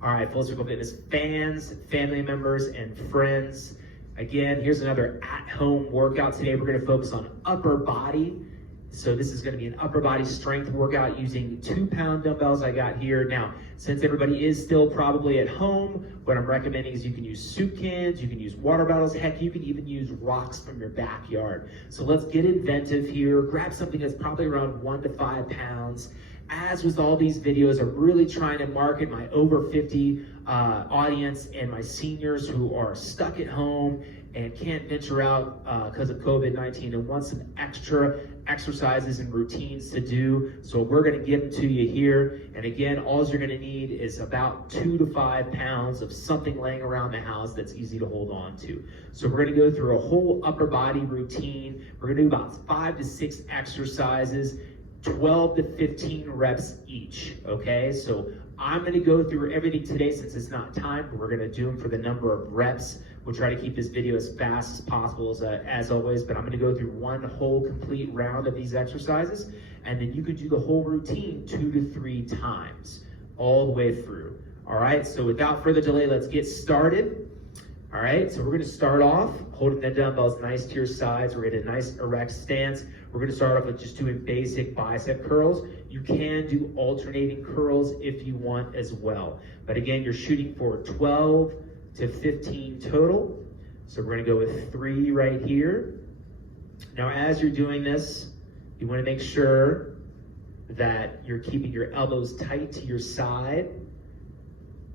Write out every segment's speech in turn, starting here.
All right, Full Circle Fitness fans, family members, and friends. Again, here's another at-home workout. Today we're going to focus on upper body. So this is going to be an upper body strength workout using 2-pound dumbbells I got here. Now, since everybody is still probably at home, what I'm recommending is you can use soup cans, you can use water bottles, heck, you can even use rocks from your backyard. So let's get inventive here. Grab something that's probably around 1 to 5 pounds. As with all these videos, I'm really trying to market my over 50 audience and my seniors who are stuck at home and can't venture out because of COVID-19 and want some extra exercises and routines to do. So we're going to give them to you here. And again, all you're going to need is about 2 to 5 pounds of something laying around the house that's easy to hold on to. So we're going to go through a whole upper body routine. We're going to do about 5 to 6 exercises, 12 to 15 reps each, okay? So I'm gonna go through everything today since it's not time. We're gonna do them for the number of reps. We'll try to keep this video as fast as possible as always, but I'm gonna go through one whole complete round of these exercises, and then you can do the whole routine 2 to 3 times, all the way through. All right, so without further delay, let's get started. All right, so we're gonna start off holding the dumbbells nice to your sides. We're gonna get a nice erect stance. We're gonna start off with just doing basic bicep curls. You can do alternating curls if you want as well. But again, you're shooting for 12 to 15 total. So we're gonna go with 3 right here. Now, as you're doing this, you wanna make sure that you're keeping your elbows tight to your side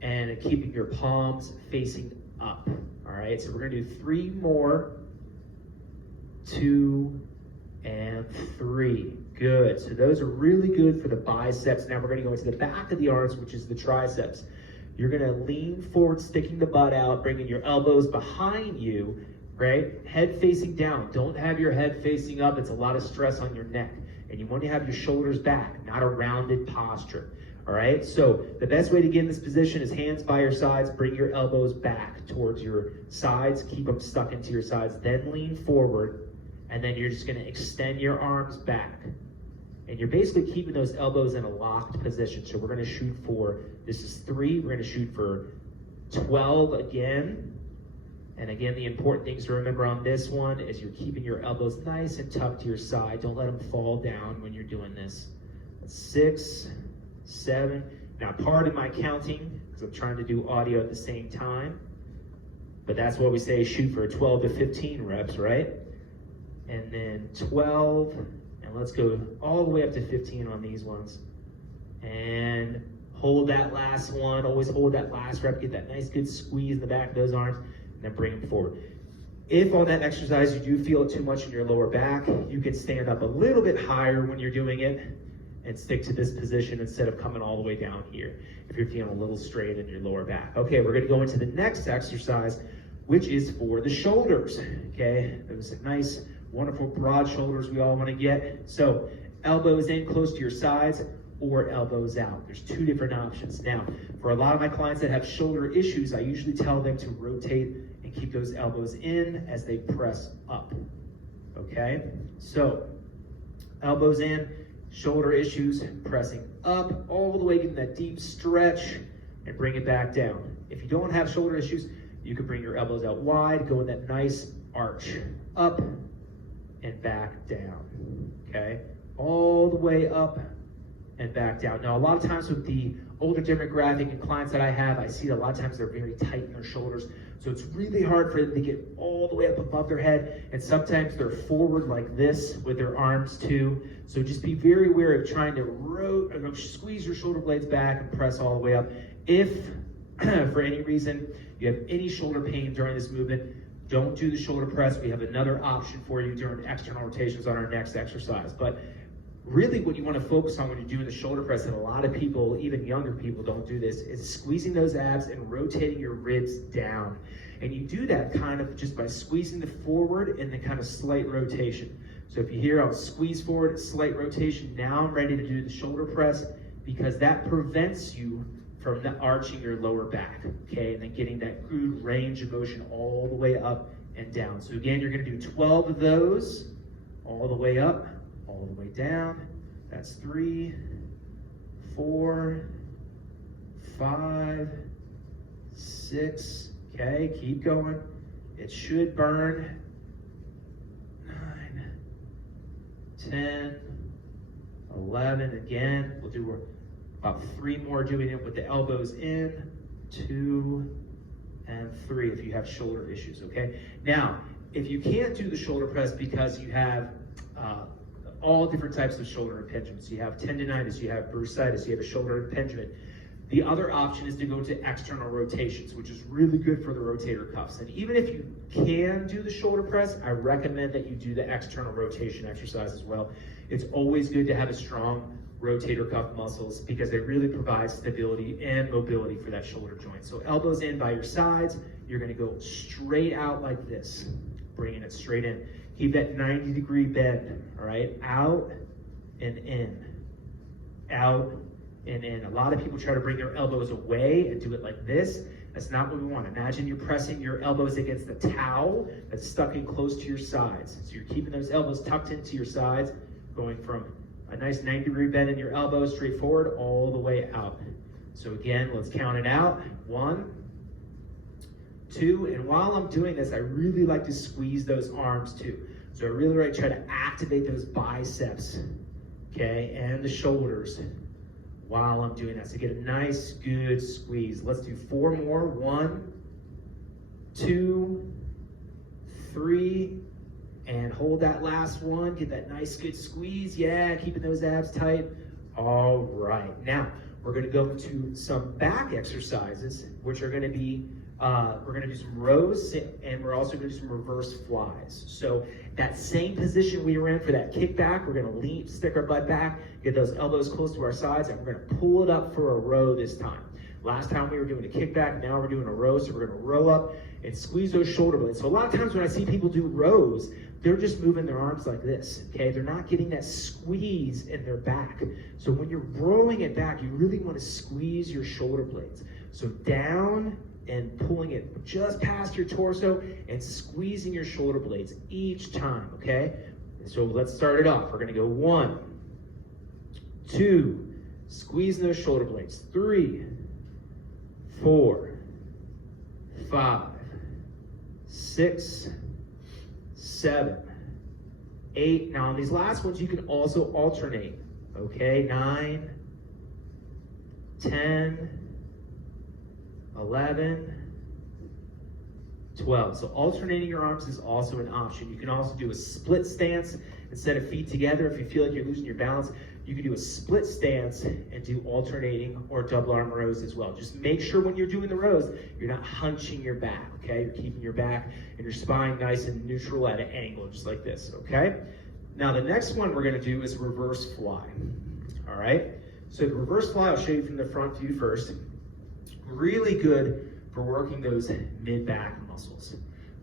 and keeping your palms facing up. All right, so we're gonna do 3 more, 2 and 3. Good. So those are really good for the biceps. Now we're going to go into the back of the arms, which is the triceps. You're going to lean forward, sticking the butt out, bringing your elbows behind you, right? Head facing down. Don't have your head facing up. It's a lot of stress on your neck. And you want to have your shoulders back, not a rounded posture. All right? So the best way to get in this position is hands by your sides. Bring your elbows back towards your sides. Keep them stuck into your sides. Then lean forward. And then you're just gonna extend your arms back. And you're basically keeping those elbows in a locked position. So we're gonna shoot for, this is 3, we're gonna shoot for 12 again. And again, the important things to remember on this one is you're keeping your elbows nice and tucked to your side. Don't let them fall down when you're doing this. 6, 7. Now, pardon my counting, because I'm trying to do audio at the same time. But that's what we say, shoot for 12 to 15 reps, right? And then 12, and let's go all the way up to 15 on these ones. And hold that last one, always hold that last rep, get that nice good squeeze in the back of those arms, and then bring them forward. If on that exercise you do feel too much in your lower back, you can stand up a little bit higher when you're doing it and stick to this position instead of coming all the way down here if you're feeling a little strain in your lower back. Okay, we're gonna go into the next exercise, which is for the shoulders, okay? Those nice, wonderful broad shoulders we all want to get. So elbows in close to your sides or elbows out. There's 2 different options. Now, for a lot of my clients that have shoulder issues, I usually tell them to rotate and keep those elbows in as they press up, okay? So elbows in, shoulder issues, pressing up, all the way getting that deep stretch and bring it back down. If you don't have shoulder issues, you can bring your elbows out wide, go in that nice arch, up and back down, okay? All the way up and back down. Now, a lot of times with the older demographic and clients that I have, I see that a lot of times they're very tight in their shoulders, so it's really hard for them to get all the way up above their head, and sometimes they're forward like this with their arms too. So just be very aware of trying to squeeze your shoulder blades back and press all the way up. If, for any reason, you have any shoulder pain during this movement, don't do the shoulder press. We have another option for you during external rotations on our next exercise. But really what you want to focus on when you're doing the shoulder press, and a lot of people, even younger people, don't do this, is squeezing those abs and rotating your ribs down. And you do that kind of just by squeezing the forward and then kind of slight rotation. So if you hear, I'll squeeze forward, slight rotation, now I'm ready to do the shoulder press, because that prevents you from the arching your lower back, okay? And then getting that good range of motion all the way up and down. So again, you're gonna do 12 of those, all the way up, all the way down. That's 3, 4, 5, 6, okay, keep going. It should burn. 9, 10, 11, again, we'll do about 3 more doing it with the elbows in, 2, and 3 if you have shoulder issues, okay? Now, if you can't do the shoulder press because you have all different types of shoulder impingements, you have tendonitis, you have bursitis, you have a shoulder impingement, the other option is to go to external rotations, which is really good for the rotator cuffs. And even if you can do the shoulder press, I recommend that you do the external rotation exercise as well. It's always good to have a strong rotator cuff muscles because they really provide stability and mobility for that shoulder joint. So elbows in by your sides, you're gonna go straight out like this, bringing it straight in. Keep that 90-degree bend, all right? Out and in, out and in. A lot of people try to bring their elbows away and do it like this. That's not what we want. Imagine you're pressing your elbows against the towel that's stuck in close to your sides. So you're keeping those elbows tucked into your sides, going from a nice 90-degree bend in your elbows straight forward all the way out. So again, let's count it out. 1, 2, and while I'm doing this, I really like to squeeze those arms too. So I really like to try to activate those biceps, okay, and the shoulders while I'm doing that. So get a nice, good squeeze. Let's do 4 more. 1, 2, 3, and hold that last one. Get that nice, good squeeze. Yeah, keeping those abs tight. All right. Now, we're going to go into some back exercises, which are going to be, we're going to do some rows, and we're also going to do some reverse flies. So that same position we were in for that kickback, we're going to lean, stick our butt back, get those elbows close to our sides, and we're going to pull it up for a row this time. Last time we were doing a kickback, now we're doing a row, so we're going to row up and squeeze those shoulder blades. So a lot of times when I see people do rows, they're just moving their arms like this, okay? They're not getting that squeeze in their back. So when you're rowing it back, you really want to squeeze your shoulder blades. So down and pulling it just past your torso and squeezing your shoulder blades each time, okay? So let's start it off. We're gonna go 1, 2, squeezing those shoulder blades, 3, 4, 5, 6, 7, 8. Now on these last ones, you can also alternate, okay? 9, 10, 11, 12. So alternating your arms is also an option. You can also do a split stance instead of feet together. If you feel like you're losing your balance, you can do a split stance and do alternating or double arm rows as well. Just make sure when you're doing the rows, you're not hunching your back, okay? You're keeping your back and your spine nice and neutral at an angle, just like this, okay? Now the next one we're gonna do is reverse fly, all right? So the reverse fly, I'll show you from the front view first. Really good for working those mid-back muscles.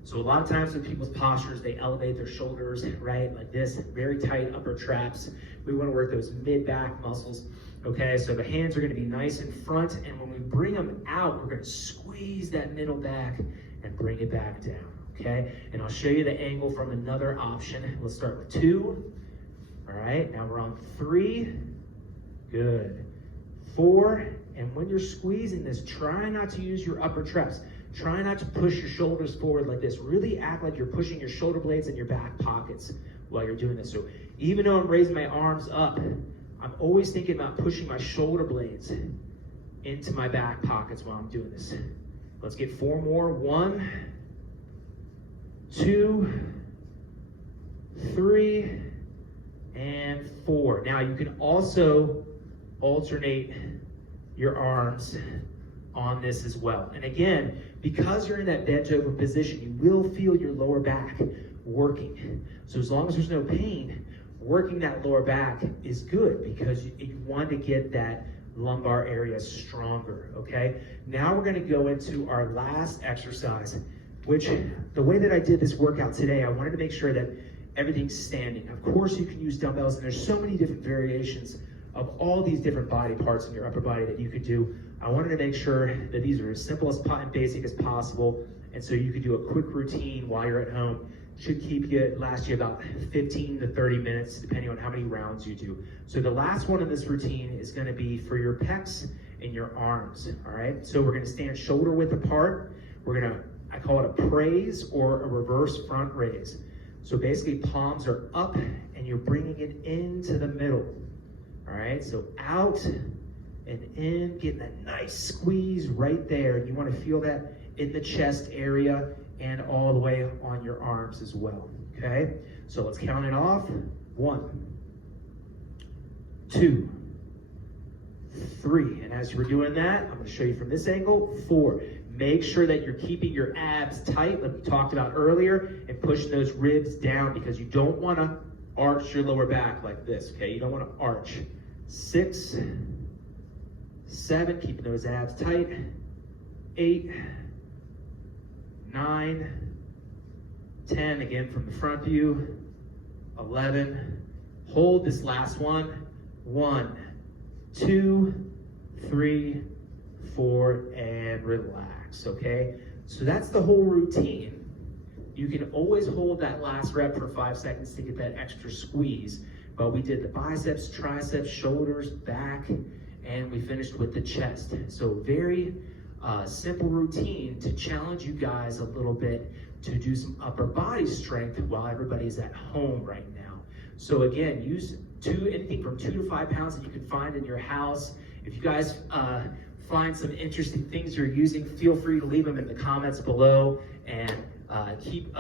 So a lot of times with people's postures, they elevate their shoulders, right, like this, very tight upper traps. We want to work those mid-back muscles, okay? So the hands are going to be nice in front, and when we bring them out, we're going to squeeze that middle back and bring it back down, okay? And I'll show you the angle from another option. Let's start with 2. All right, now we're on 3. Good. 4. And when you're squeezing this, try not to use your upper traps. Try not to push your shoulders forward like this. Really act like you're pushing your shoulder blades in your back pockets while you're doing this. So even though I'm raising my arms up, I'm always thinking about pushing my shoulder blades into my back pockets while I'm doing this. Let's get 4 more. 1, 2, 3, and 4. Now you can also alternate your arms on this as well. And again, because you're in that bent over position, you will feel your lower back working. So as long as there's no pain, working that lower back is good because you want to get that lumbar area stronger, okay? Now we're gonna go into our last exercise, which the way that I did this workout today, I wanted to make sure that everything's standing. Of course you can use dumbbells, and there's so many different variations of all these different body parts in your upper body that you could do. I wanted to make sure that these are as simple and basic as possible, and so you could do a quick routine while you're at home. Should last you about 15 to 30 minutes, depending on how many rounds you do. So the last one in this routine is gonna be for your pecs in your arms, all right? So we're gonna stand shoulder width apart. We're gonna, I call it a praise or a reverse front raise. So basically palms are up and you're bringing it into the middle, all right? So out and in, getting that nice squeeze right there. You wanna feel that in the chest area and all the way on your arms as well, okay? So let's count it off. 1, 2, 3. And as we're doing that, I'm gonna show you from this angle. 4. Make sure that you're keeping your abs tight, like we talked about earlier, and pushing those ribs down because you don't wanna arch your lower back like this, okay? You don't wanna arch. 6, 7, keeping those abs tight. 8, 9, 10, again from the front view. 11, hold this last one. 1, 2, 3, 4, and relax, okay? So that's the whole routine. You can always hold that last rep for 5 seconds to get that extra squeeze, but we did the biceps, triceps, shoulders, back, and we finished with the chest. So very simple routine to challenge you guys a little bit to do some upper body strength while everybody's at home right now. So again, use anything from 2 to 5 pounds that you can find in your house. If you guys find some interesting things you're using, feel free to leave them in the comments below, and keep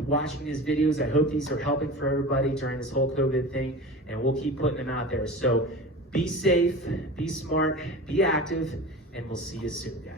watching these videos. I hope these are helping for everybody during this whole COVID thing, and we'll keep putting them out there. So be safe, be smart, be active, and we'll see you soon, guys.